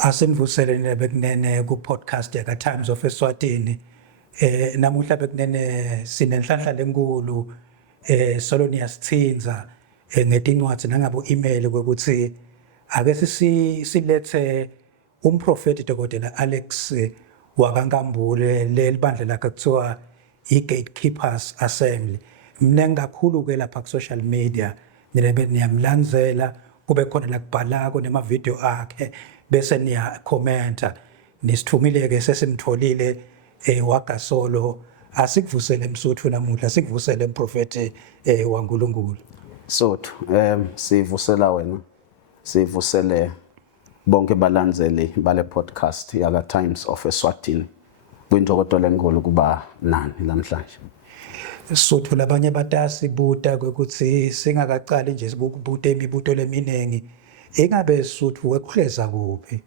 Asenvuselene bekunene ku podcast yaka Times of Eswatini. Namuhla bekunene sinenhlanhla lenkulu Solonius Sithinza ngetincwadi nangabo email ukuthi ake silethe umprofeti Dr. Alex wakaNkambule lelibandla lakhe kuthiwa i-Gatekeepers Assembly. Mningi kakhulu ke lapha ku social media niyamlandzela kube khona la kubhalako nema-video akhe bese niya-commenta nisithumile ke sesimtholile wagasolo asikuvusele Msuthu namuhla sikuvusele umprofeti waNkulunkulu Sotho sivusela wena sivusele bonke balandzeli bale podcast yaka Times of Eswatini kwintokoto lenkulu kuba nani namhlanje Sotho labanye batasibuta ukuthi singakaqali nje sikubuta imibuto leminingi engabe Sotho wekuhleza kuphi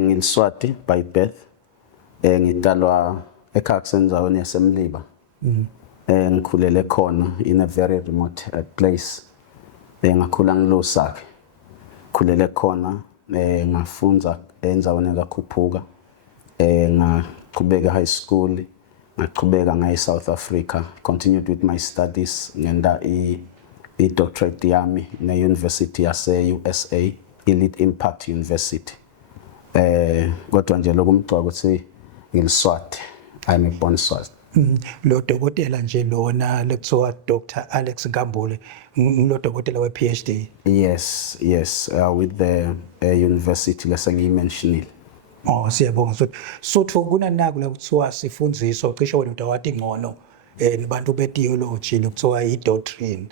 ngiliswati by birth ngitalwa ekhaya kusendaweni yaseMliba ngikhulele khona in a very remote place ngakhula ngiLosakhe khulele khona ngafunda endaweni kaKhuphuka ngaqhubeka high school ngaqhubeka ngaye South Africa continued with my studies ngenda i-doctorate yami ne-University yase USA Elite Impact University kodwa nje lokumgcoka ukuthi ngiliswati I'm a born Swati lo dokotela nje lona lekuthiwa Dr. Alex Nkambule ngilo dokotela we-PhD yes with the university lesengiyimentionile siyabonga Sotho kunanaku la kuthiwa sifundziso cishe wena utawati ngcono nibantu be-theology lokuthiwa i-doctrine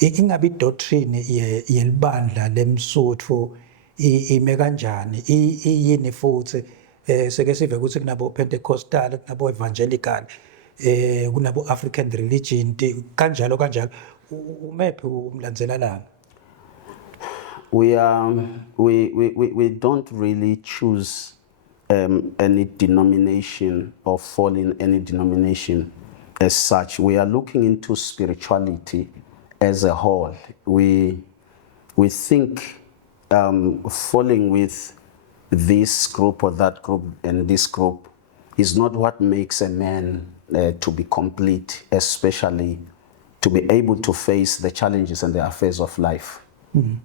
ingabe i-doctrine yelibandla lemSuthu ime kanjani iyini futhi seke sive ukuthi kunabo Pentecostal kunabo evangelical kunabo African religion kanjalo umephi umlandzela lana we don't really choose any denomination or fall in any denomination as such. We are looking into spirituality as a whole. We think falling with this group or that group and this group is not what makes a man to be complete, especially to be able to face the challenges and the affairs of life.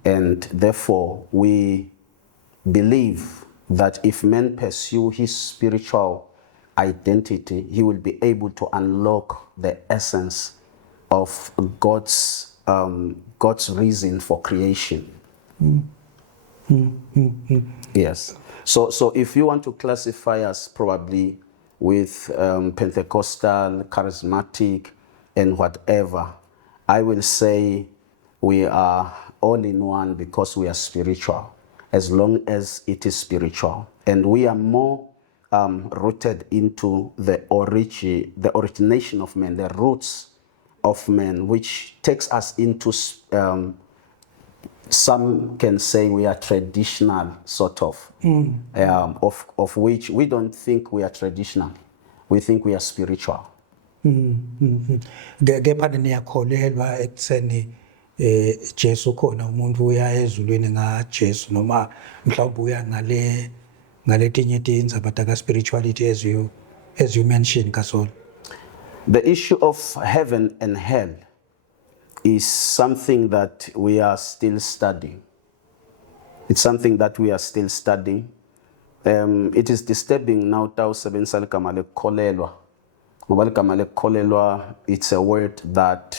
And therefore, we believe that if man pursue his spiritual identity, he will be able to unlock the essence of God's reason for creation. Yes. So if you want to classify us probably with Pentecostal, charismatic, and whatever, I will say we are all in one because we are spiritual, as long as it is spiritual. And we are more rooted into the origination of man, the roots of man, which takes us into, some can say we are traditional, sort of which we don't think we are traditional. We think we are spiritual. Kepha niyakholelwa ekutheni Jesu khona umuntu uya ezulwini ngaJesu noma mhlawumbe uya ngaletinye tindzaba taka spirituality as you mentioned Kasol. The issue of heaven and hell is something that we are still studying. It's something that we are still studying. It is disturbing now tawusebenzisa ligama lekukholelwa. Ngoba ligama lekukholelwa it's a word that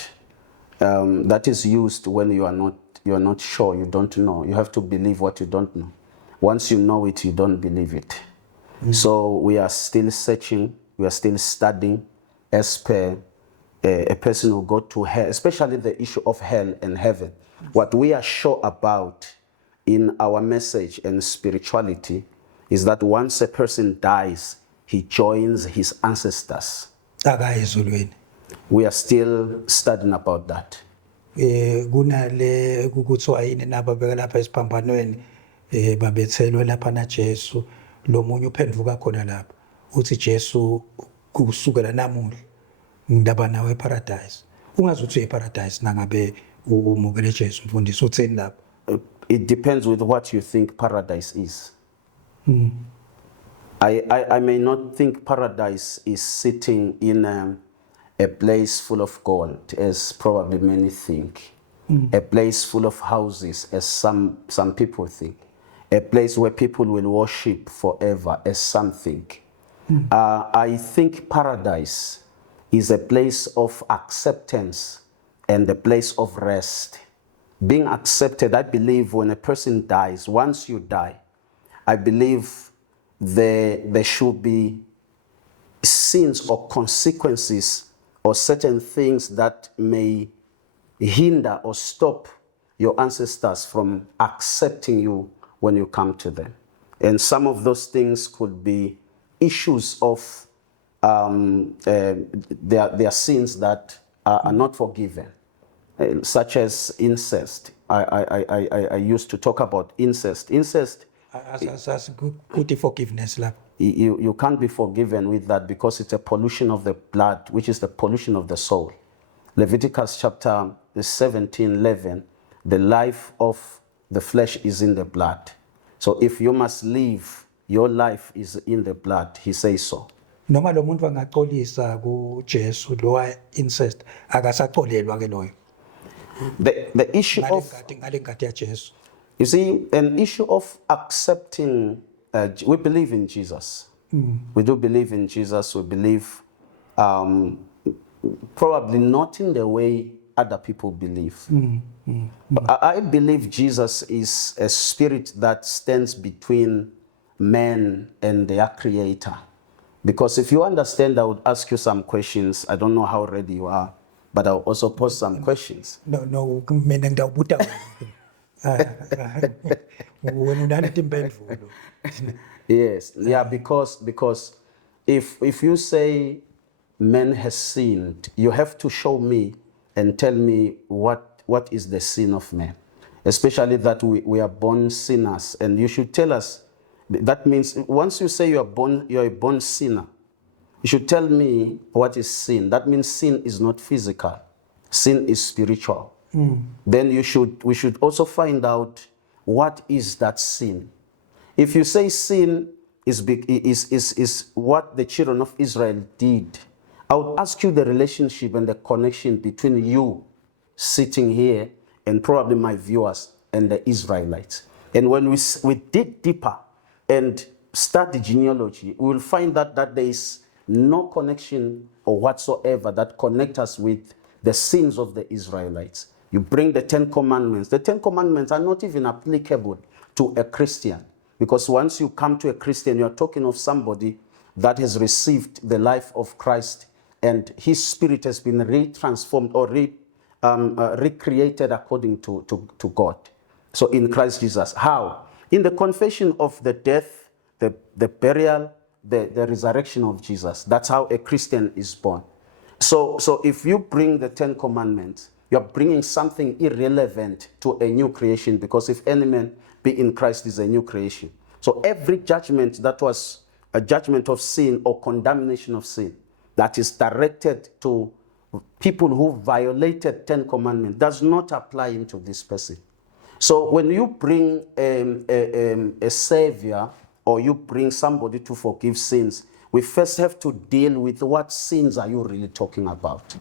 that is used when you are not sure, you don't know. You have to believe what you don't know. Once you know it, you don't believe it. So we are still searching, we are still studying as per a person who go to hell, especially the issue of hell and heaven. What we are sure about in our message and spirituality is that once a person dies, he joins his ancestors. We are still studying about that. Kunale kuthiwa yini nababeka lapha esiphambanweni babethelwe lapha na Jesu lo munye uphenduka khona lapha uthi Jesu kusukela namuhla ngidaba nawe eparadise ungazi uthi eparadise nangabe umukele Jesu mfundisi utheni lapha It depends with what you think paradise is. I may not think paradise is sitting in a place full of gold, as probably many think, a place full of houses, as some people think, a place where people will worship forever, as some think. I think paradise is a place of acceptance and a place of rest. Being accepted, I believe when a person dies, once you die, I believe there should be sins or consequences or certain things that may hinder or stop your ancestors from accepting you when you come to them. And some of those things could be issues of their sins that are not forgiven, such as incest. I used to talk about incest. Incest, Good forgiveness lapho. you can't be forgiven with that because it's a pollution of the blood, which is the pollution of the soul. Leviticus chapter 17:11, the life of the flesh is in the blood. So if you must live, your life is in the blood, he says so. Noma lo muntu angaxolisa kuJesu lo incest akasaxolelwa ke loyo. The issue of, Ngale ngadi yaJesu. you see, an issue of accepting, we believe in Jesus. We do believe in Jesus. We believe probably not in the way other people believe. But I believe Jesus is a spirit that stands between man and their creator. Because if you understand, I would ask you some questions. I don't know how ready you are, but I'll also pose some questions. No mina ngidawubuta wena unaleti impendulo. Yes, yeah, because if you say man has sinned, you have to show me and tell me what is the sin of man, especially that we are born sinners, and you should tell us. That means once you say you're a born sinner, you should tell me what is sin. That means sin is not physical, sin is spiritual. Then we should also find out what is that sin. If you say sin is what the children of Israel did, I would ask you the relationship and the connection between you sitting here and probably my viewers and the Israelites. And when we dig deeper and study genealogy, we will find that there is no connection or whatsoever that connects us with the sins of the Israelites. You bring the 10 Commandments. The 10 Commandments are not even applicable to a Christian, because once you come to a Christian, you're talking of somebody that has received the life of Christ and his spirit has been retransformed or recreated according to God. So in Christ Jesus. How? In the confession of the death, the burial, the resurrection of Jesus. That's how a Christian is born. So if you bring the 10 Commandments, you're bringing something irrelevant to a new creation, because if any man be in Christ is a new creation. So every judgment that was a judgment of sin or condemnation of sin that is directed to people who violated 10 Commandments does not apply into this person. So when you bring a savior or you bring somebody to forgive sins, we first have to deal with what sins are you really talking about.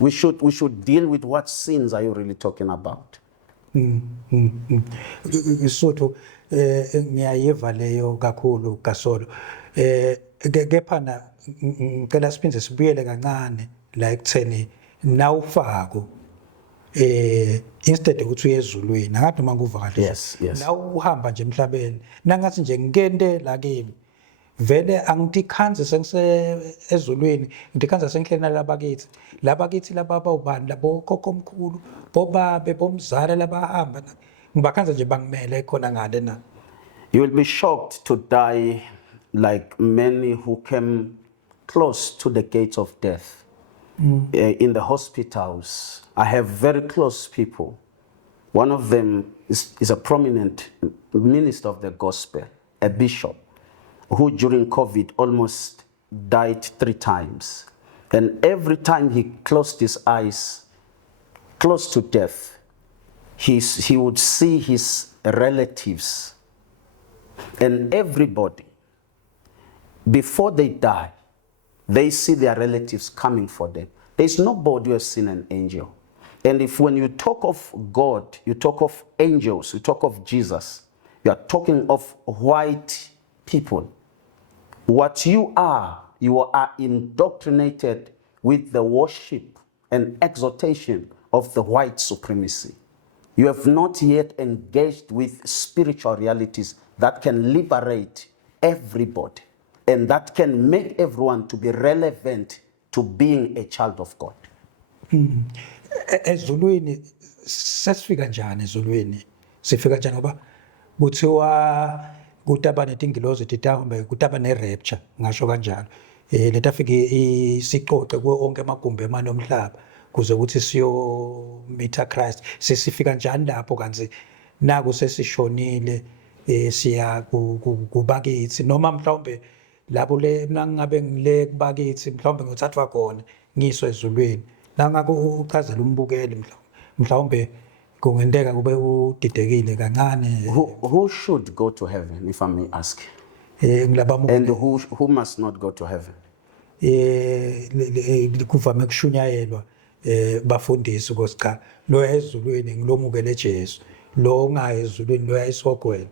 We should deal with what sins are you really talking about. Isotho ngiyayiva leyo kakhulu kasolo. Kepha na ngicela siphinde sibuyele kancane la ekutheni nawufako instead ukuthi uye ezulwini akathi uma kuvakalisa. Yes. Nawu uhamba nje emhlabeni nangathi nje ngikende la kimi vele angidikhanze sengise ezulwini ngidikhanze sengihlena labakithi laba bawubani labo kokomkhulu bobabe bomzala labahamba ngibakhanze nje bangimele khona ngale na. You will be shocked to die like many who came close to the gates of death. In the hospitals, I have very close people. One of them is a prominent minister of the gospel, a bishop, who during COVID almost died 3 times. And every time he closed his eyes, close to death, he would see his relatives And everybody, before they die, they see their relatives coming for them. There's nobody who has seen an angel. And if when you talk of God, you talk of angels, you talk of Jesus, you are talking of white people. What you are indoctrinated with the worship and exaltation of the white supremacy. You have not yet engaged with spiritual realities that can liberate everybody and that can make everyone to be relevant to being a child of God. Ezulwini sesifika njani ezulwini? Sifika njani ngoba kuthiwa kutaba netingilozi titahambe kutaba ne-rapture ngasho kanjalo. Letafike isicoce kuwo onke amagumbi emani omhlaba kuze ukuthi siyomitha Christ. Sesifika njani lapho kanti naku sesishonile siya kubakithi noma mhlawumbe lapho le nangabe ngile kubakithi mhlawumbe ngothathwa khona ngiswe ezulwini. Nangako uchazela umbukeli mhlawumbe kungenteka kube udidekile kancane. Who should go to heaven, if I may ask? Ngilabamukela And who must not go to heaven? kuvame kushunyayelwa bafundisi ukuthi cha lo ezulwini ngilomukele Jesu, lo ungayi ezulwini lo yayisogwele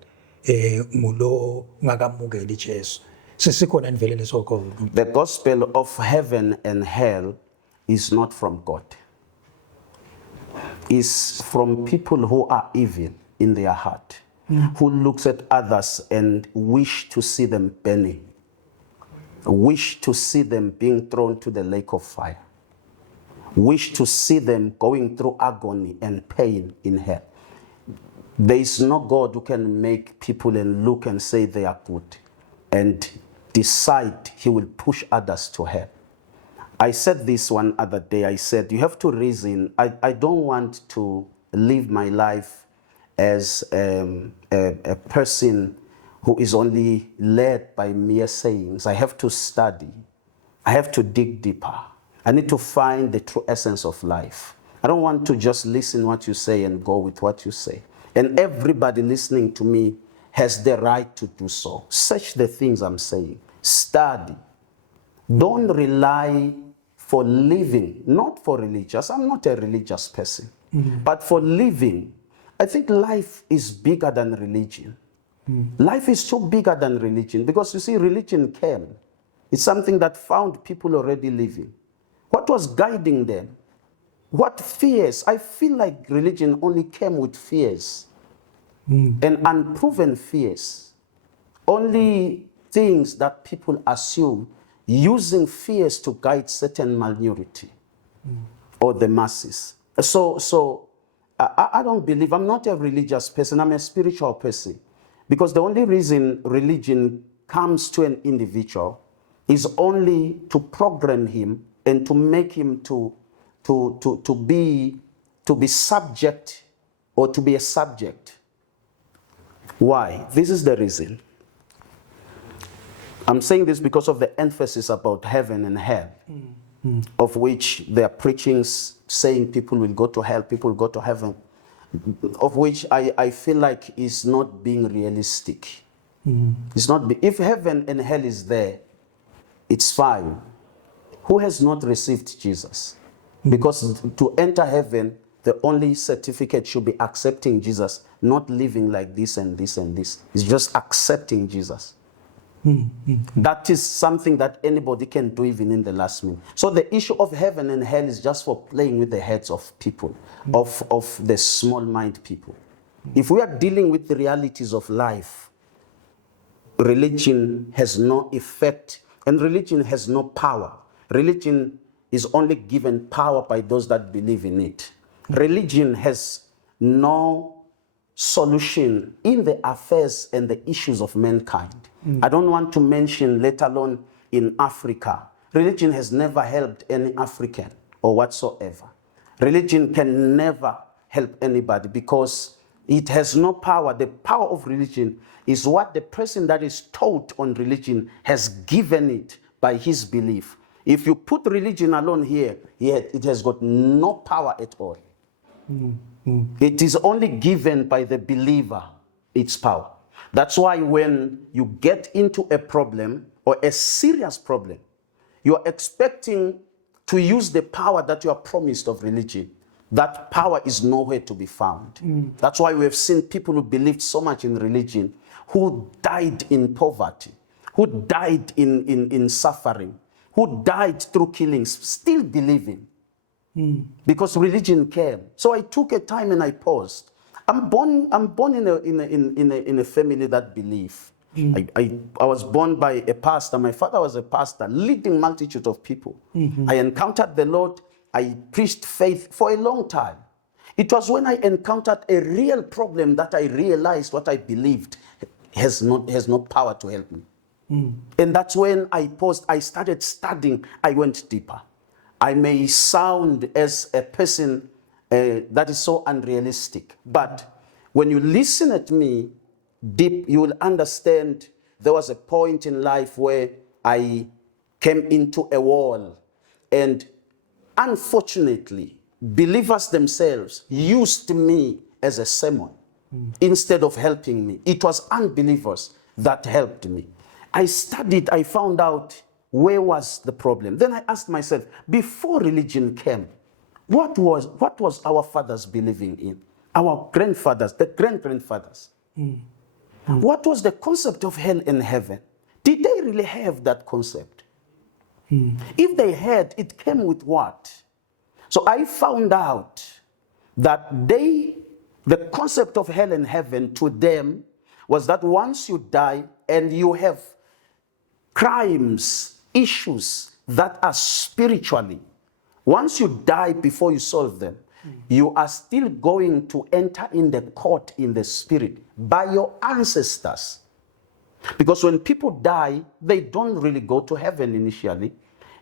ngulo ungakamukeli Jesu. Sesikhona nivele lesokhona. The gospel of heaven and hell is not from God. It's from people who are evil in their heart, who looks at others and wish to see them burning, wish to see them being thrown to the lake of fire, wish to see them going through agony and pain in hell. There is no God who can make people and look and say they are good and decide he will push others to hell. I said this one other day. I said, you have to reason. I don't want to live my life as a person who is only led by mere sayings. I have to study. I have to dig deeper. I need to find the true essence of life. I don't want to just listen what you say and go with what you say. And everybody listening to me has the right to do so. Search the things I'm saying. Study. Don't rely for living, not for religious. I'm not a religious person. But for living, I think life is bigger than religion. Life is so bigger than religion because you see, religion came. It's something that found people already living. What was guiding them? What fears? I feel like religion only came with fears and unproven fears. Only things that people assume using fears to guide certain minority or the masses. So I don't believe, I'm not a religious person, I'm a spiritual person. Because the only reason religion comes to an individual is only to program him and to make him to be subject or to be a subject. Why? This is the reason. I'm saying this because of the emphasis about heaven and hell, of which there are preachings saying people will go to hell, people will go to heaven, of which I feel like is not being realistic. It's not. If heaven and hell is there, it's fine. Who has not received Jesus? Because to enter heaven, the only certificate should be accepting Jesus, not living like this and this and this. It's just accepting Jesus. That is something that anybody can do even in the last minute. So the issue of heaven and hell is just for playing with the heads of people, of the small mind people. If we are dealing with the realities of life, religion has no effect and religion has no power. Religion is only given power by those that believe in it. Religion has no solution in the affairs and the issues of mankind. I don't want to mention, let alone in Africa. Religion has never helped any African or whatsoever. Religion can never help anybody because it has no power. The power of religion is what the person that is taught on religion has given it by his belief. If you put religion alone here, it has got no power at all. It is only given by the believer, its power. That's why when you get into a problem or a serious problem, you are expecting to use the power that you are promised of religion. That power is nowhere to be found. That's why we have seen people who believed so much in religion, who died in poverty, who died in suffering, who died through killings, still believing. Because religion came. So I took a time and I paused. I'm born in a family that believe. I was born by a pastor. My father was a pastor, leading multitude of people. I encountered the Lord. I preached faith for a long time. It was when I encountered a real problem that I realized what I believed has no power to help me. And that's when I paused. I started studying. I went deeper. I may sound as a person that is so unrealistic, but when you listen at me deep, you will understand there was a point in life where I came into a wall, and unfortunately, believers themselves used me as a sermon instead of helping me. It was unbelievers that helped me. I studied, I found out where was the problem. Then I asked myself, before religion came, what was our fathers believing in? Our grandfathers, the great-grandfathers. What was the concept of hell and heaven? Did they really have that concept? If they had, it came with what? So I found out that the concept of hell and heaven to them was that once you die and you have crimes, issues that are spiritually, once you die before you solve them, you are still going to enter in the court in the spirit by your ancestors. Because when people die, they don't really go to heaven initially.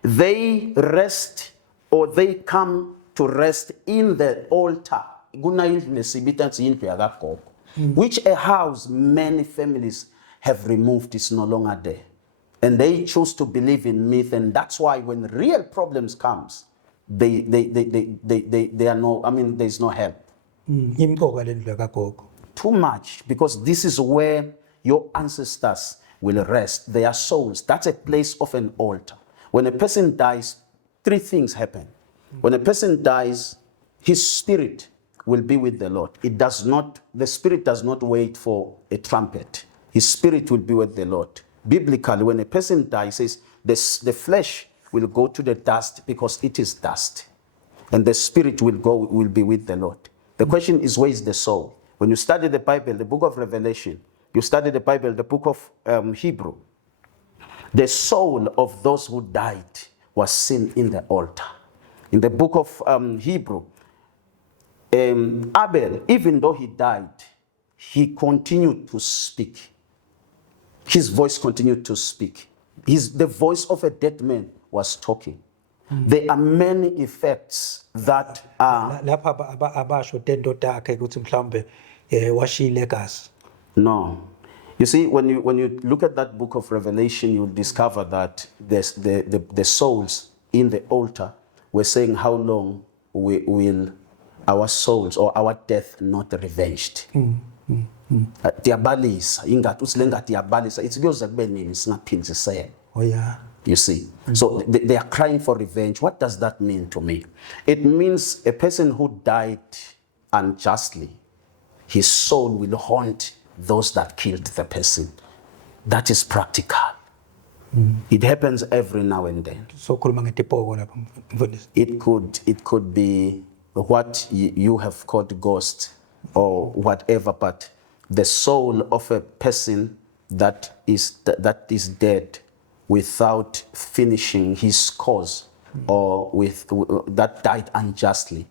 They rest, or they come to rest in the altar, which a house many families have removed is no longer there. And they choose to believe in myth, and that's why when real problems comes, they are no, I mean, there's no help. Too much, because this is where your ancestors will rest, their souls. That's a place of an altar. When a person dies, three things happen. When a person dies, his spirit will be with the Lord. The spirit does not wait for a trumpet. His spirit will be with the Lord. Biblically, when a person dies, it says the flesh will go to the dust because it is dust, and the spirit will be with the Lord. The question is, where is the soul? When you study the Bible, the book of Revelation, you study the Bible, the book of Hebrew, the soul of those who died was seen in the altar. In the book of Hebrew, Abel, even though he died, he continued to speak. His voice continued to speak. The voice of a dead man was talking. There are many effects that are... No. You see, when you look at that book of Revelation, you'll discover that the souls in the altar were saying, how long will our souls or our death not revenged? Oh yeah. You see, so they are crying for revenge. What does that mean to me? It means a person who died unjustly, his soul will haunt those that killed the person. That is practical. It happens every now and then. So it could be what you have called ghost or whatever, but the soul of a person that is dead without finishing his cause, or that died unjustly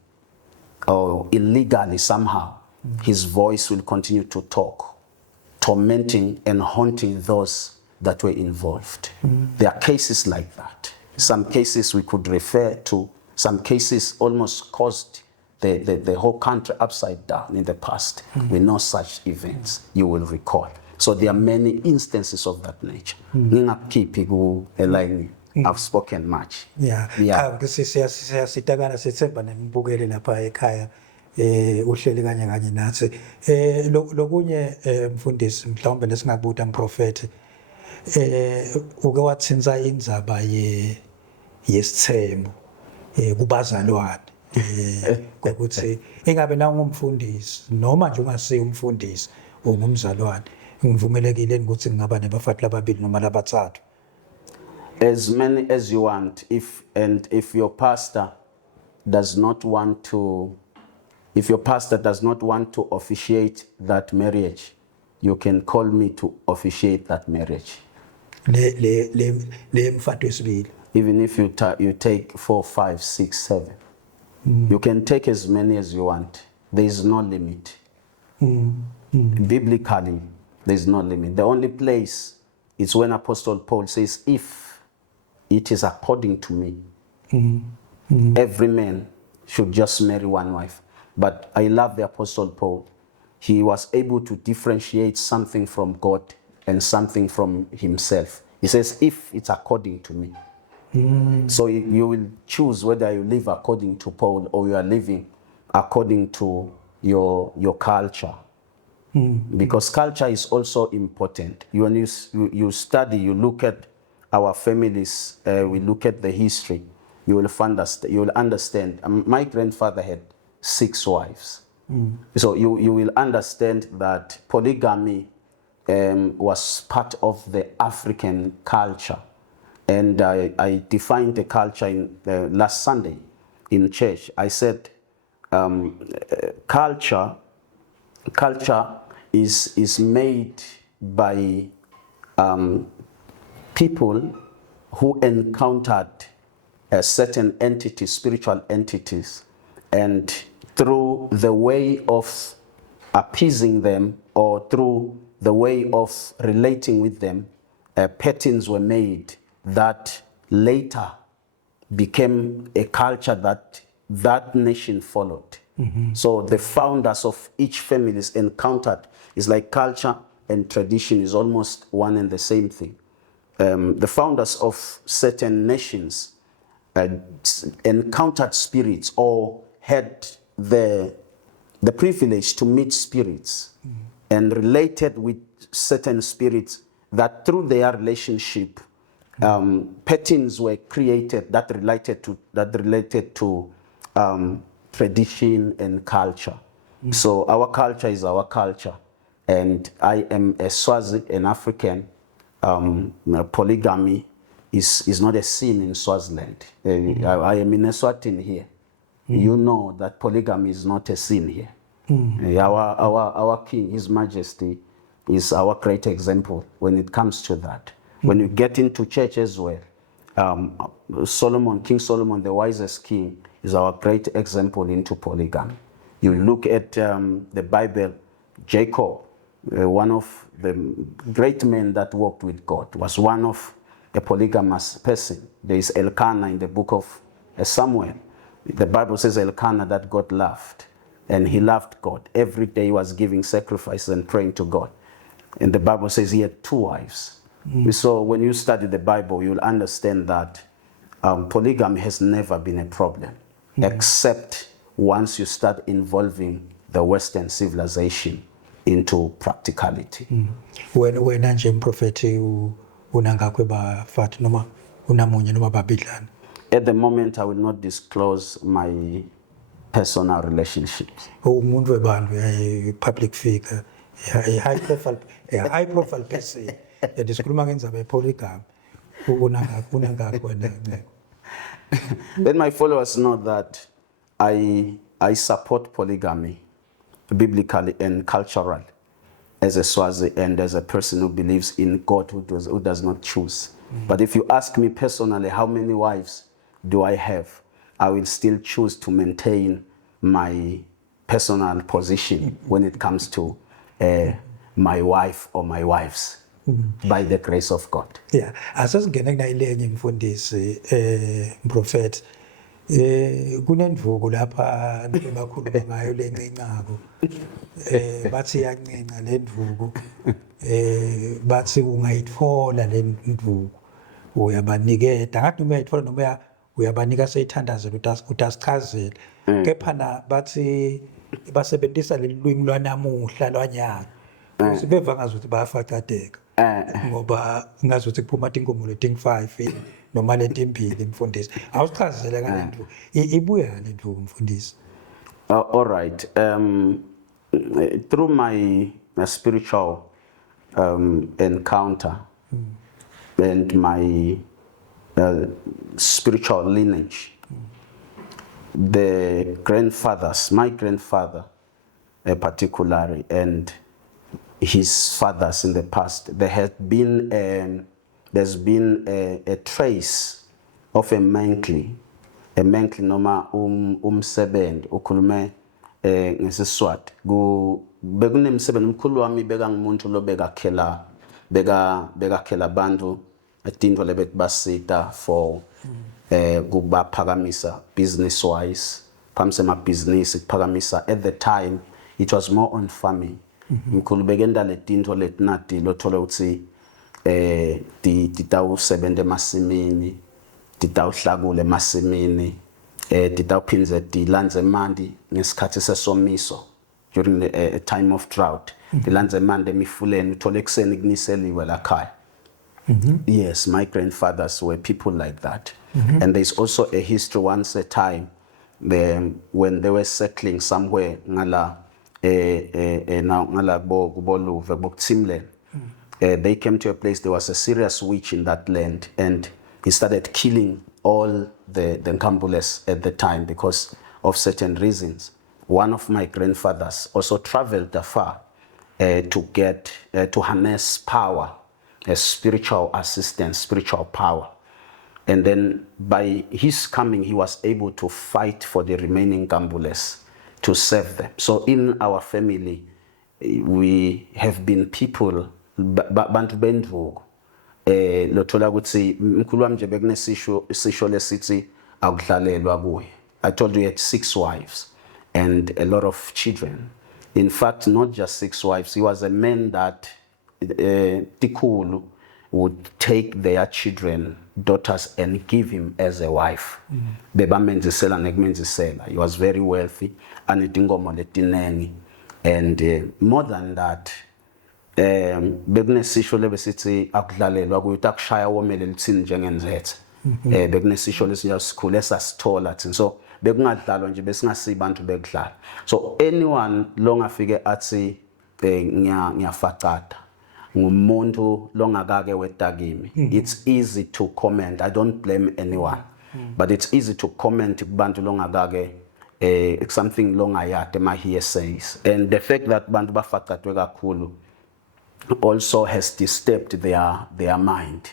or illegally somehow, his voice will continue to talk, tormenting and haunting those that were involved. There are cases like that. Some cases we could refer to. Some cases almost caused the whole country upside down in the past. We know such events, you will recall. So there are many instances of that nature. I've spoken much. Yeah. Siyasitakana sithemba nembukeli lapha ekhaya uhleli kanye nathi lokunye mfundisi mhlawumbe lesingakubuta mprofeti uke wathinza indzaba yesithembu kubazalwane ukuthi ingabe nawo umfundisi noma nje ungasiyo umfundisi ungumzalwane ngivumelekile ukuthi ngingaba nebafati lababili noma labathathu. As many as you want, if your pastor does not want to officiate that marriage, you can call me to officiate that marriage. Le mfati wesibili. Even if you take 4, 5, 6, 7, you can take as many as you want. There is no limit. Biblically, there is no limit. The only place is when Apostle Paul says, if it is according to me, every man should just marry one wife. But I love the Apostle Paul. He was able to differentiate something from God and something from himself. He says, if it's according to me. So you will choose whether you live according to Paul or you are living according to your culture. Because culture is also important. When you study, you look at our families, we look at the history, you will understand. My grandfather had 6 wives. So you will understand that polygamy was part of the African culture. And I defined the culture in last Sunday in church. I said culture is made by people who encountered certain entities, spiritual entities, and through the way of appeasing them or through the way of relating with them, patterns were made that later became a culture that nation followed. So the founders of each family is encountered. It's like culture and tradition is almost one and the same thing. The founders of certain nations encountered spirits or had the privilege to meet spirits and related with certain spirits that through their relationship patterns were created that related to tradition and culture. So our culture is our culture, and I am a Swazi, an African. Polygamy is not a sin in Swaziland. I am in Eswatini here. You know that polygamy is not a sin here. Our King, His Majesty, is our great example when it comes to that. When you get into church as well, King Solomon, the wisest king, is our great example into polygamy. You look at the Bible, Jacob, one of the great men that walked with God, was one of a polygamous person. There is Elkanah in the book of Samuel. The Bible says Elkanah that God loved, and he loved God. Every day he was giving sacrifices and praying to God. And the Bible says he had 2 wives. So when you study the Bible, you'll understand that polygamy has never been a problem, except once you start involving the Western civilization into practicality. Wena nje mprofeti unangakwe bafati noma unamunye noma babidlana? At the moment, I will not disclose my personal relationships. Umuntu webantu, public figure, a high profile person. Yadikhuluma ngendaba yepolygamy. Let my followers know that I support polygamy biblically and culturally as a Swazi and as a person who believes in God who does not choose. But if you ask me personally how many wives do I have, I will still choose to maintain my personal position when it comes to my wife or my wives. By the grace of God. Yeah, asasingena kunayilenye mfundisi mprofeti kunendvuku lapha bakhuluma ngayo lencincako bathi yancinca lendvuku bathi ungayitfola lendvuku uyabanikeza ngathi noma uyayitfola noma uyabanika seyithandazela utasichazela kepha na bathi basebenzisa lelwimi lwanamuhla lwanyaka sibeva ngazuthi bayafacadeka ngoba ngazuthi kuphuma inkomo leting5 noma letimbili mfundisi awusichazele ngalento ibuya lento mfundisi. All right. Through my spiritual encounter and my spiritual lineage, the grandfathers, my grandfather particularly, and his fathers in the past, there's been a trace of a menkli noma umsebenzi ukhulume ngesiswati bekunemsebenzi umkhulu wami bekangumuntu lo bekakhela abantu into lebethi basita for kubaphakamisa business wise phamse ma business kuphakamisa. At the time it was more on farming. Umkhulu bekenda letinto letinati lothola ukuthi titawusebenza emasimini, titawuhlakula emasimini, titawuphinze tilanze imandi ngesikhathi sesomiso during a time of drought. Tilanze imandi emifuleni uthole ekseni kuniseliwe lakhaya. Yes, my grandfathers were people like that. And there's also a history once a time when they were settling somewhere ngala they came to a place, there was a serious witch in that land, and he started killing all the Nkambules at the time because of certain reasons. One of my grandfathers also traveled afar to get to harness power, spiritual assistance, spiritual power. And then by his coming, he was able to fight for the remaining Nkambules to save them. So in our family, we have been people bantu bendvuko lothola ukuthi mkhulu wami nje bekunesisho lesithi akudlalelwa kuye. I told you he had 6 wives and a lot of children. In fact, not just 6 wives. He was a man that Tikulu would take their children, daughters, and give him as a wife. Bebamenzisela nekumenzisela. He was very wealthy, anetingomo letinengi, and more than that, bekunesisho lebesithi akudlalelwa kuyo akushaya womele lithini njengenzethe. Bekunesisho lesiyasikhulu esasithola thina. So bekungadlalwa nje besingasibantu bekudlala. So anyone longafike athi ngiyafacada ngumuntu longakake wetakimi, it's easy to comment. I don't blame anyone, but it's easy to comment kubantu longakake something longayate ma hearsays. And the fact that bantu bafacadwe kakhulu also has disturbed their mind.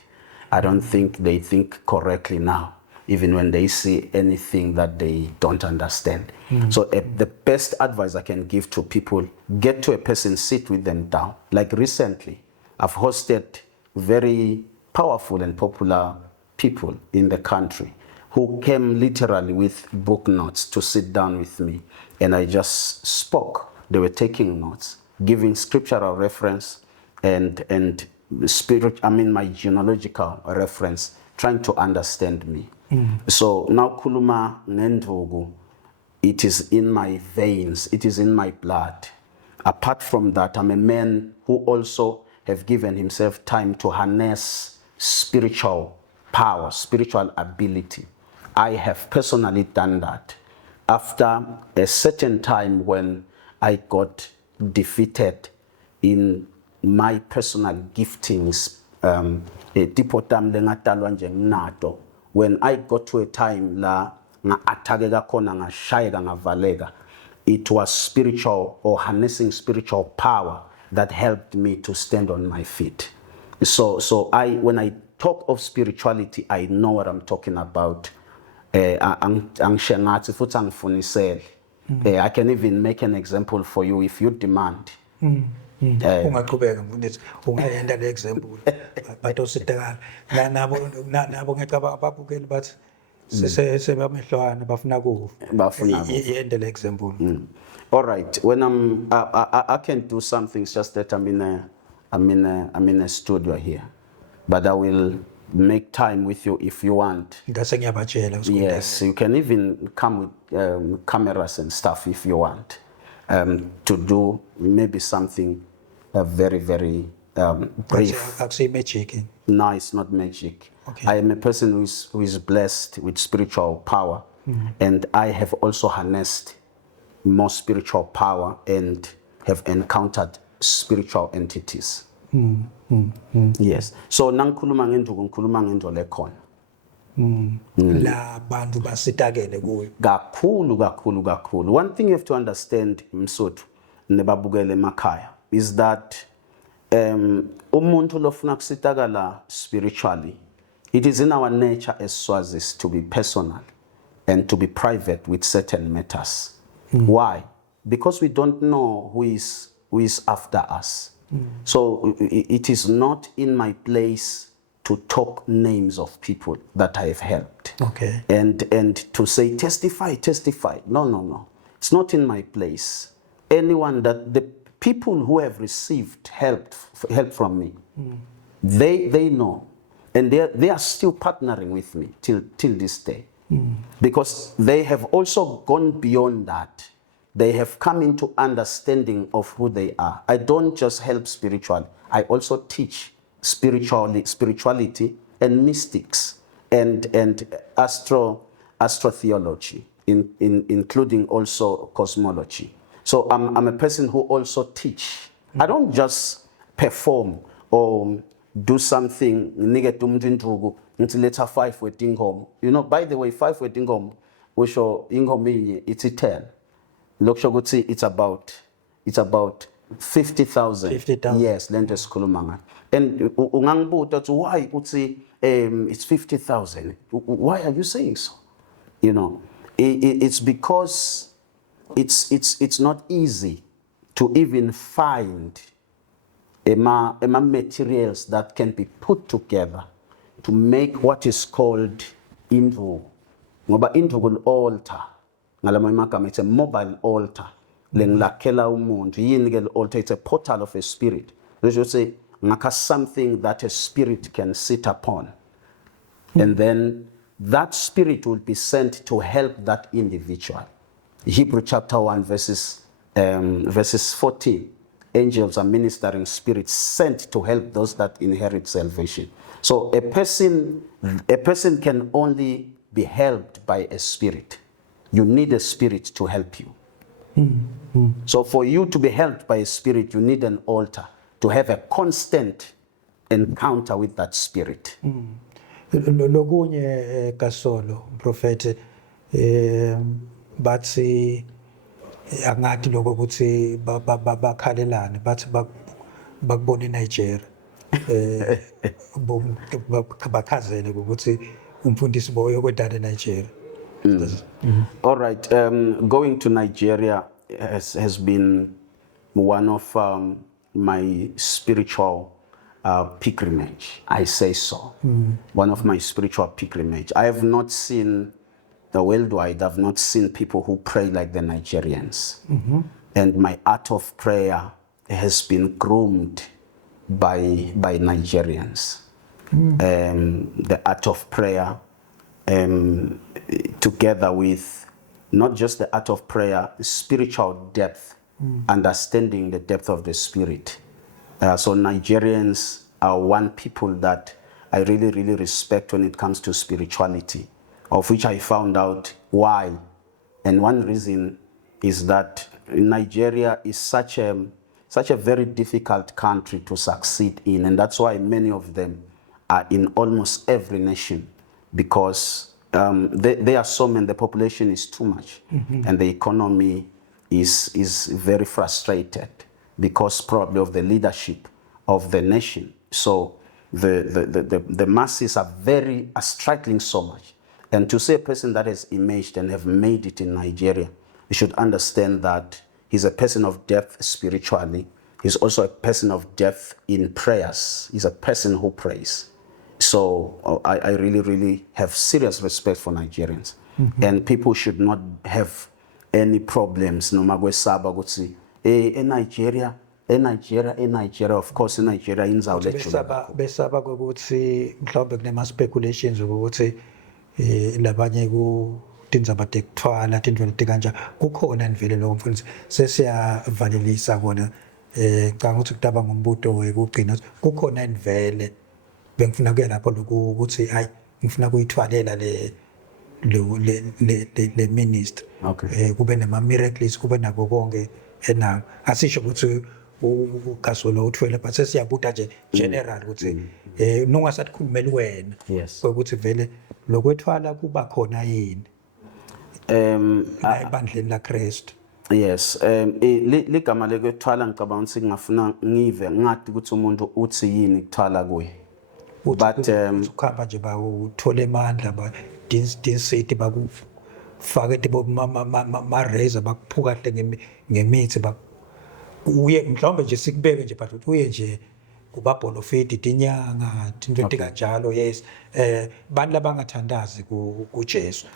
I don't think they think correctly now, even when they see anything that they don't understand. So the best advice I can give to people, get to a person, sit with them down. Like recently, I've hosted very powerful and popular people in the country who came literally with book notes to sit down with me. And I just spoke. They were taking notes, giving scriptural reference and my genealogical reference, trying to understand me. So now kuluma ngendugu, it is in my veins, it is in my blood. Apart from that, I'm a man who also have given himself time to harness spiritual power, spiritual ability. I have personally done that. After a certain time when I got defeated in my personal giftings, when I got to a time la it was spiritual or harnessing spiritual power that helped me to stand on my feet. So when I talk of spirituality, I know what I'm talking about. I can even make an example for you if you demand. Ungaqhubeka mfundisi ungayenda le example batositeka nabo ngicabanga ababukeli bathi sebamehlwana bafuna kufa yende le example. All right, when I can do some things, just that I'm in a studio here, but I will make time with you if you want. Yes, you can even come with cameras and stuff if you want. to do maybe something very, very brief. Akusiyo magic. No, it's not magic. Okay. I am a person who is blessed with spiritual power, and I have also harnessed more spiritual power and have encountered spiritual entities. Yes. So nangikhuluma ngenduku ngikhuluma ngento lekhona. La bantu basitakele kuyo. Kakhulu. One thing you have to understand, Msotho, nebabukele emakhaya, is that umuntu lofuna kusitakala spiritually, it is in our nature as Swazis to be personal and to be private with certain matters. Why? Because we don't know who is after us. So it is not in my place to talk names of people that I have helped. Okay. And to say testify. No. It's not in my place. Anyone that the people who have received help from me, they know, and they are still partnering with me till this day, because they have also gone beyond that. They have come into understanding of who they are. I don't just help spiritually. I also teach spirituality and mystics and astrotheology, including also cosmology. So I'm a person who also teach. I don't just perform or do something. Later 5 wedding home. You know, by the way, 5 wedding home, we show it's a 10. It's about 50,000. 50,000. Yes, lento esikhuluma. And ungangibuza why it's 50,000. Why are you saying so? You know, it's because it's not easy to even find materials that can be put together to make what is called indru. Ngoba indru altar. It's a mobile altar. It's a portal of a spirit. They should say, something that a spirit can sit upon. And then that spirit will be sent to help that individual. Hebrew chapter 1, verses 14. Angels are ministering spirits sent to help those that inherit salvation. So a person can only be helped by a spirit. You need a spirit to help you. So for you to be helped by a spirit, you need an altar to have a constant encounter with that spirit. Lokunye kasolo prophet bathi angathi lokho ukuthi bakhalelane bathi bakubona eNigeria bakhazele ukuthi umfundisi boyo kwedala eNigeria. All right, going to Nigeria has been one of my spiritual pilgrimage. I say so. One of my spiritual pilgrimage. I have not seen the worldwide. I've not seen people who pray like the Nigerians. And my art of prayer has been groomed by Nigerians. The art of prayer, together with not just the art of prayer, spiritual depth, understanding the depth of the spirit. So Nigerians are one people that I really, really respect when it comes to spirituality, of which I found out why. And one reason is that Nigeria is such a very difficult country to succeed in, and that's why many of them are in almost every nation, because they are so many, the population is too much, and the economy is very frustrated because probably of the leadership of the nation. So the masses are struggling so much. And to say a person that has emerged and have made it in Nigeria, you should understand that he's a person of depth spiritually. He's also a person of depth in prayers. He's a person who prays. So I really, really have serious respect for Nigerians. And people should not have any problems. No matter in Nigeria, of course, in Nigeria, besaba ukuthi mhlawumbe kunema speculations ukuthi labanye tindzaba tekuthwala tintfo letikanja kukhona nivele lokho mfundisi sesiyavalelisa kona ngicabanga ukuthi kutaba ngombuto wekugcina kukhona nivele bengifuna kuya lapho lokhu ukuthi hayi ngifuna kuyithwalela le ministry kube nema miracles kube nako konke enako asisho ukuthi ugasolo uthwele but sesiyabuta nje general ukuthi nongasathi khulumela wena ukuthi vele lokwethwala kuba khona yini ebandleni laKristu. Yes, ligama lekwethwala ngicabanga ukuthi ngingafuna ngive ngathi ukuthi umuntu uthi yini kuthwala kuye. But ukhamba nje bawuthola emandla ba density bakufaka tibo ma razor bakuphuka kahle ngemithi uye mhlawumbe nje sikubeke nje but uye nje kuba bolofeti tinyanga into ekanjalo yes bantu labangathandazi kuJesu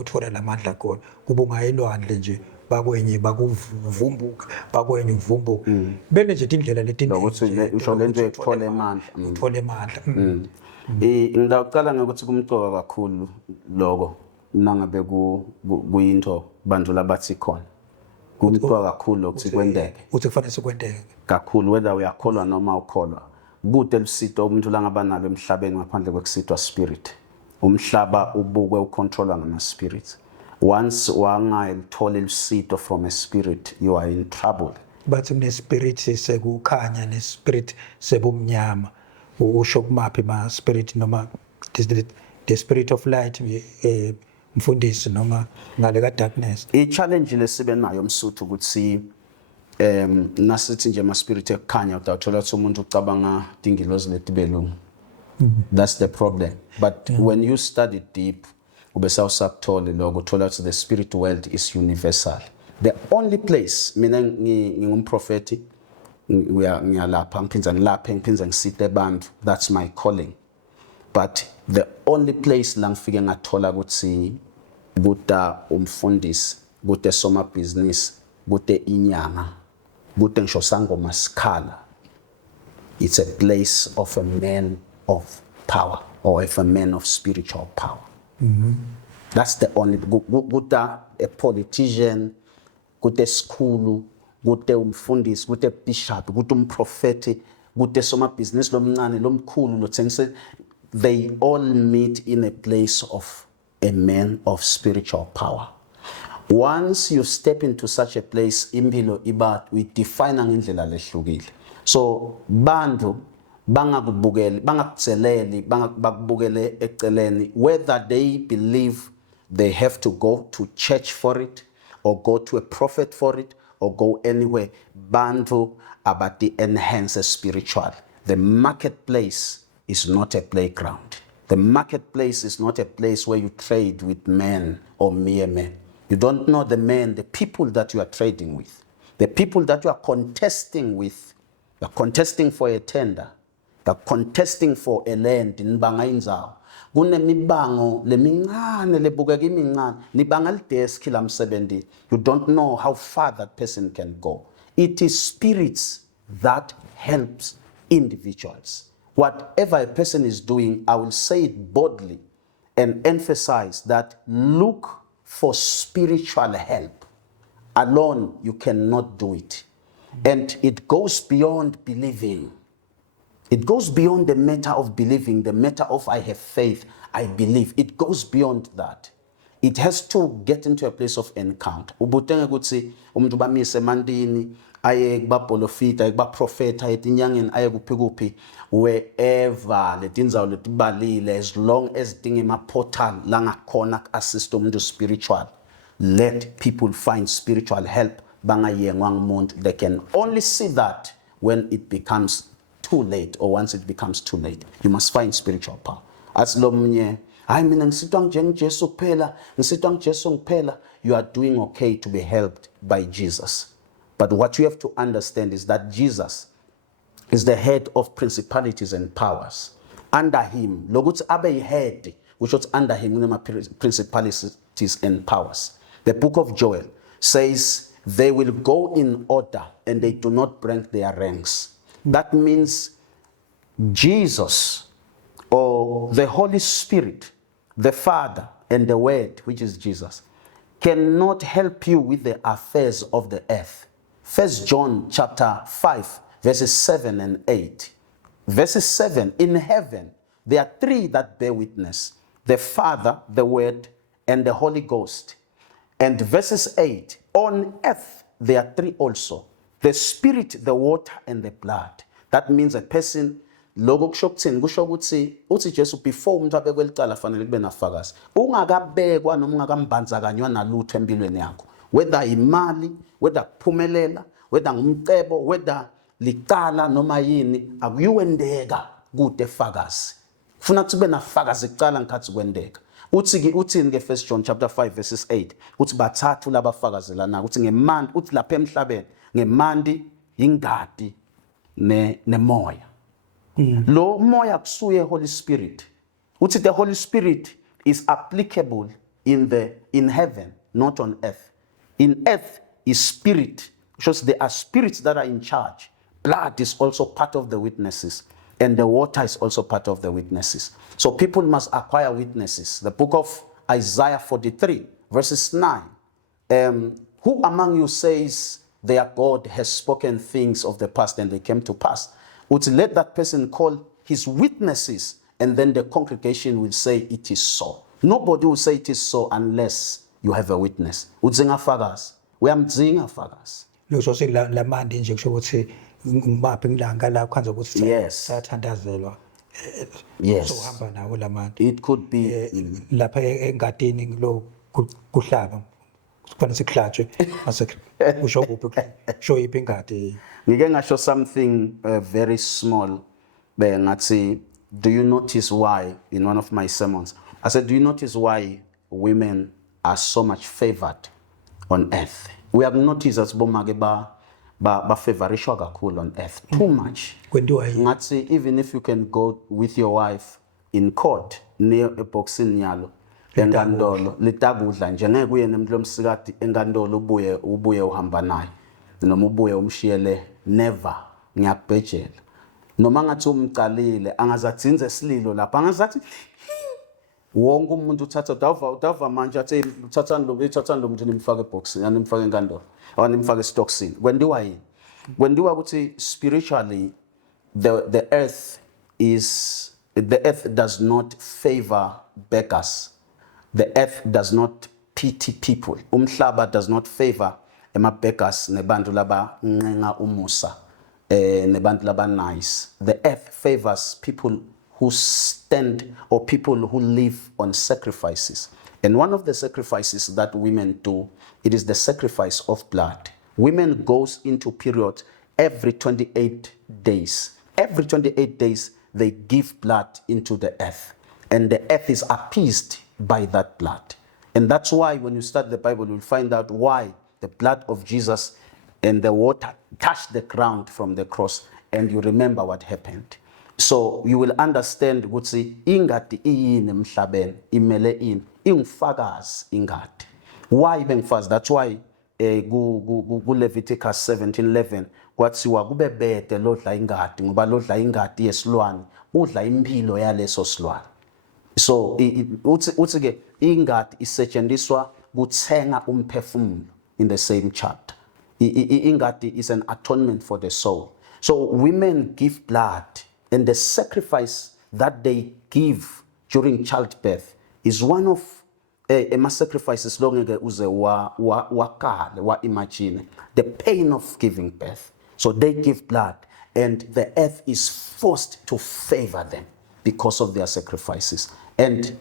uthola lamandla khona kuba ungayelwandle nje bakwenye bakuvumbuka bakwenye uvumbuka bele nje indlela letiningi ukuthi usho lento ekuthola emandla uthola emandla ngidawucala ngokuthi kumcoka kakhulu lokho nangabe kuyinto bantu labathi khona kumcoka kakhulu ukuthi kwendeke uthi kufanele sikwendeke kakhulu whether uyakholwa noma ukholwa kude lusito umuntu langaba nalo emhlabeni ngaphandle kwekusitwa spirit umhlaba ubukwe ucontrolwa ngama spirit once wangayithola lusito from a spirit you are in trouble but ne spirit sekukhanya ne spirit sebumnyama usho kumaphi ma spirit noma the spirit of light mfundisi noma ngale ka darkness I challenge lesibe nayo umsuthu ukuthi nasithi nje ama spirit ekukhanya utawuthola ukuthi umuntu ucabanga dingilozi letibelungu that's the problem but when you study deep ubese usakuthola lokho uthola ukuthi the spirit world is universal the only place mina ngingumprofeti ngiyalapha ngiphinza ngisite abantu that's my calling but the only place la ngifike ngathola ukuthi kuta umfundisi kude soma business kude inyanga kude ngisho sangoma skhala it's a place of a man of power or if a man of spiritual power that's the only kuta a politician kude school kude umfundisi kude bishop kude umprofeti kude soma business lomncane lomkhulu lothengise they all meet in a place of a man of spiritual power. Once you step into such a place, impilo iba we define ngendlela lehlukile. So bantu bangakutseleli bakubukele eceleni whether they believe they have to go to church for it or go to a prophet for it or go anywhere. Bantu abati enhance spiritual. The marketplace is not a playground. The marketplace is not a place where you trade with men or mere men. You don't know the men, the people that you are trading with, the people that you are contesting with. You are contesting for a tender. You are contesting for a land in Bangainzao. Kunemibango lemincane lebukeka imincane libanga lidesk la msebenzi. You don't know how far that person can go. It is spirits that helps individuals. Whatever a person is doing, I will say it boldly and emphasize that look for spiritual help. Alone, you cannot do it. And it goes beyond believing. It goes beyond the matter of believing, the matter of I have faith, I believe. It goes beyond that. It has to get into a place of encounter. Ubutenge kutsi umuntu bamise mandini aye kuba bolofita aye kuba profeta etinyangeni aye kuphi wherever letinzawo letibalile as long as dinge ma portal la ngakhona assist umuntu spiritual let people find spiritual help bangayengwa ngumuntu. They can only see that when it becomes too late or once it becomes too late. You must find spiritual power. As lo mnye hayi mina ngisitwa njengeJesu kuphela ngisitwa ngeJesu kuphela. You are doing okay to be helped by Jesus. But what you have to understand is that Jesus is the head of principalities and powers. Under him, lokuthi abe head, which was under him, principalities and powers. The book of Joel says they will go in order and they do not break their ranks. That means Jesus or the Holy Spirit, the Father, and the Word, which is Jesus, cannot help you with the affairs of the earth. 1 John chapter 5, verses 7 and 8. Verses 7, in heaven, there are three that bear witness: the Father, the Word, and the Holy Ghost. And verses 8, on earth, there are three also: the Spirit, the water, and the blood. That means a person, lokho kusho kuthini? Kusho ukuthi uthi Jesu before umuntu abekwe licala fanele kube nafakazi. Ungakabekwa noma ungakambanzakanywa nalutho empilweni yakho, whether imali, whether kuphumelela, whether ngumcebo, whether licala noma yini, akuyuwendeka kude fakazi. Kufuna ukuthi ube nafakazi kucala ngikhathi kwendeka. Uthini ke 1 John chapter 5 verses 8, uthi bathathu labafakazelana ukuthi ngemandi, uthi lapha emhlabeni ngemandi, ingadi nemoya. Lo moya kusuye Holy Spirit. Uthi the Holy Spirit is applicable in heaven, not on earth. In earth is spirit, shows there are spirits that are in charge. Blood is also part of the witnesses, and the water is also part of the witnesses. So people must acquire witnesses. The book of Isaiah 43 verses 9. Who among you says their God has spoken things of the past and they came to pass? Would let that person call his witnesses, and then the congregation will say it is so. Nobody will say it is so unless you have a witness. Udzinga fakazi. Uyamdzinga fakazi. Lusho si la mandi nje kusho ukuthi ngibaphi ngilanga la kwanza ukuthi Yes. sathandazelwa. Yes. So hamba nawo la mandi. It could be Lapha engadini ngilo kuhlaba. Kufanele sikhlatshe mase kusho kuphi show iphi ingadi. Ngike ngasho something very small. Ngathi, do you notice why in one of my sermons? I said, do you notice why women are so much favored on earth? We have noticed that bomake ba favorishwa kakhulu on earth too much. Ngathi, even if you can go with your wife in court near a boxing yalo enkantolo litakudla nje ngeke uye nemuntu lomsikati enkantolo ubuye uhamba naye noma ubuye umshiyele, never. Ngiyakubhejela noma ngathi umcalile angazathinze sililo lapha, angazathi wonke umuntu uthatha manje athi uthathani lo muntu nimfake eboxing, nimfake enkantolo or nimfake estocksini. Kwendiwa yini? Kwendiwa ukuthi spiritually the earth does not favor beggars. The earth does not pity people. Umhlaba does not favor ema-beggars nebantu laba ncenga umusa, nebantu laba nice. The earth favors people who stand or people who live on sacrifices. And one of the sacrifices that women do, it is the sacrifice of blood. Women goes into period every 28 days. Every 28 days, they give blood into the earth. And the earth is appeased by that blood. And that's why when you study the Bible, you'll find out why the blood of Jesus and the water touched the ground from the cross, and you remember what happened. So you will understand ukuthi ingadi iyini emhlabeni, imele ini, ingufakazi ingadi. Why bengifakazi? That's why ku Leviticus 17:11 kwathiwa kube bede lodla ingadi ngoba lodla ingadi yesilwane udla impilo yaleso silwane. So uthi ke ingadi isetshenziswa kuthenga umphefumulo in the same chapter. Ingadi is an atonement for the soul. So women give blood, and the sacrifice that they give during childbirth is one of sacrifices longeke uze wakale wa imagine the pain of giving birth. So they give blood, and the earth is forced to favor them because of their sacrifices. And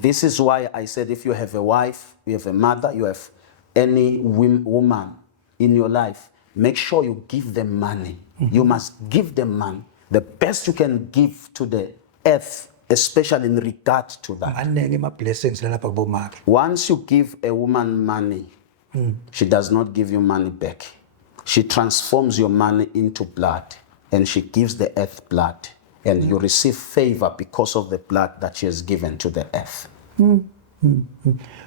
this is why I said, if you have a wife, you have a mother, you have any woman in your life, make sure you give them money. You must give them money. The best you can give to the earth, especially in regard to that. Once you give a woman money, she does not give you money back. She transforms your money into blood, and she gives the earth blood. And you receive favor because of the blood that she has given to the earth.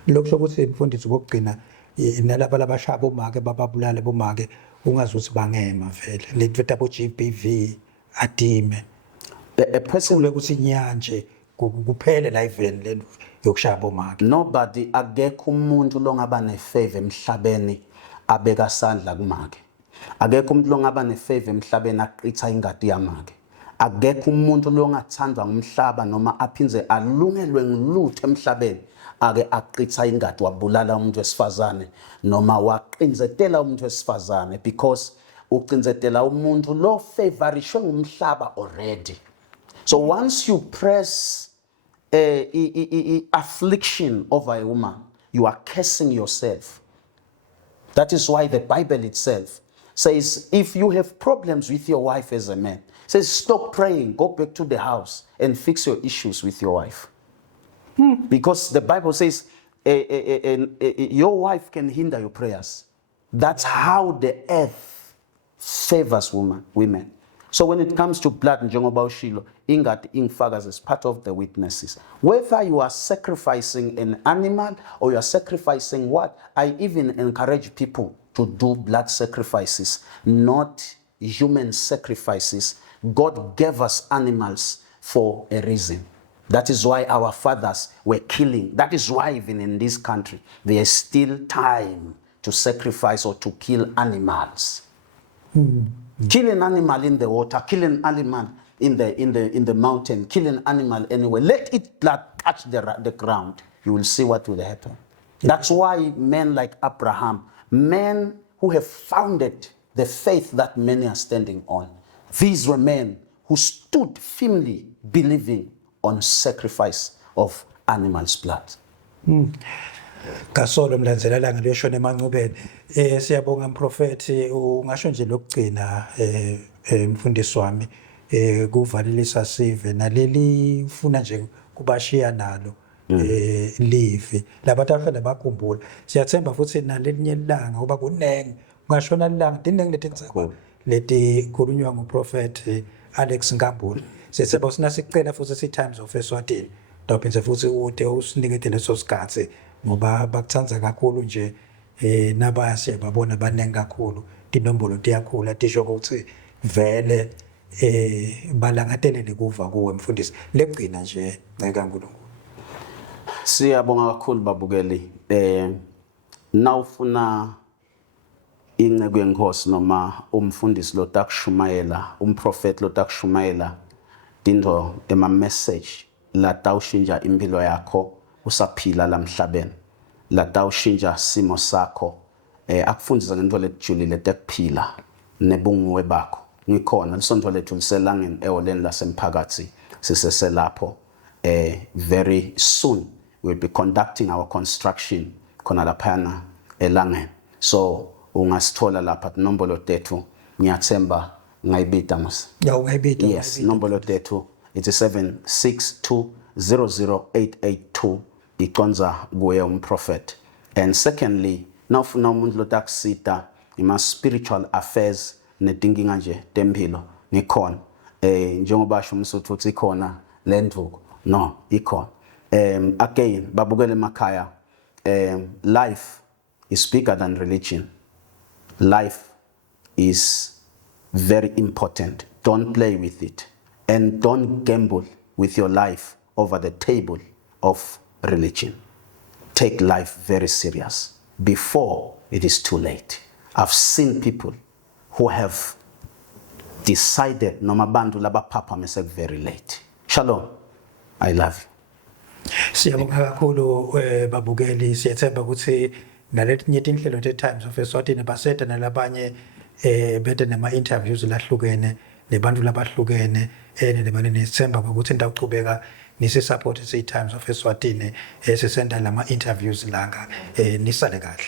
Lokho ukuthi mfundisi kokugcina nalabo labashaya bomake bababulale bomake ungazuthi bangema vele lethu abo GBV adime. A person ukuthi nyanje kuphele la event le yokushaya bomake. Nobody akekho umuntu longaba nefavor emhlabeni abeka sandla kumake. Akekho umuntu longaba nefavor emhlabeni aqitha ingadi yamake. Akekho umuntu longathandwa ngumhlaba noma aphinze alungelwe ngilutho emhlabeni ake aqitha ingadi wabulala umuntu wesifazane noma waqinzetela umuntu wesifazane, because uqinzetela umuntu lo favorishwe ngumhlaba already. So once you press affliction over a woman, you are cursing yourself. That is why the Bible itself says if you have problems with your wife as a man, says stop praying, go back to the house and fix your issues with your wife. Because the Bible says your wife can hinder your prayers. That's how the earth favors women. So when it comes to blood, njengoba ushilo, ingadi ingfakazi is part of the witnesses. Whether you are sacrificing an animal or you are sacrificing what, I even encourage people to do blood sacrifices, not human sacrifices. God gave us animals for a reason. That is why our fathers were killing. That is why even in this country, there is still time to sacrifice or to kill animals. Kill an animal in the water, kill an animal in the mountain, kill an animal anywhere. Let its blood touch the ground. You will see what will happen. That's why men like Abraham, men who have founded the faith that many are standing on, these were men who stood firmly believing on sacrifice of animals' blood. Kasolo mlandzelelanga leshona eMancubeni. Siyabonga mprofeti, ungasho nje lokugcina mfundisi wami kuvalelisa sive naleli ufuna nje kubashiya nalo live labantu afanele bakhumbula. Siyathemba futhi nalelinye ilanga ngoba kunenge ungashona ilanga dinenge letintsaba leti khulunywa nguprofeti Alex Nkambule. Sithemba sinasicela futhi si-Times of Eswatini dawuphindze futhi ude usinikete leso sikhathi ngoba bakuthanda kakhulu nje nabaya siyababona baningi kakhulu tinombolo tiyakhula tisho ukuthi vele balangatelele kuva kuwe mfundisi legcina nje nceka uNkulunkulu. Siyabonga kakhulu babukeli. Nawufuna inceke yenkosi noma umfundisi lo takushumayela, umprofeti lo takushumayela dindo ema message la tawushinja impilo yakho usaphila la emhlabeni, la tawushinja simo sakho, akufundisa ngento letjulile tekuphila nebunguwe bakho. Ngikhona lisonto lethu liselangeni eholeni lasemphakathi siseselapho. Very soon we'll be conducting our construction khona laphana elangeni. So ungasithola lapha inombolo tethu ngiyathemba ngayibita mas. Ya ungayibita. Yes, inombolo tethu it is 762008882 iqonza kuye umprofeti. And secondly, nawufuna umuntu lotakusita ima spiritual affairs nedinginga nje tempilo ngikhona. Njengoba basho umsuthu uthi ikhona lenduko. No, ikhona. Again, babukele emakhaya, life is bigger than religion. Life is very important. Don't play with it. And don't gamble with your life over the table of religion. Take life very serious before it is too late. I've seen people who have decided noma bantu laba papa mesek very late. Shalom. I love you. Siyabonga kakhulu babukeli, siyathemba ukuthi naletinye inhlelo te-Times of Eswatini baseta nalabanye bete nama interviews lahlukene nebantu labahlukene nebane sithemba ukuthi ndawuqhubeka nisi support si-Times of Eswatini sisenda lama interviews langa nisale kahle.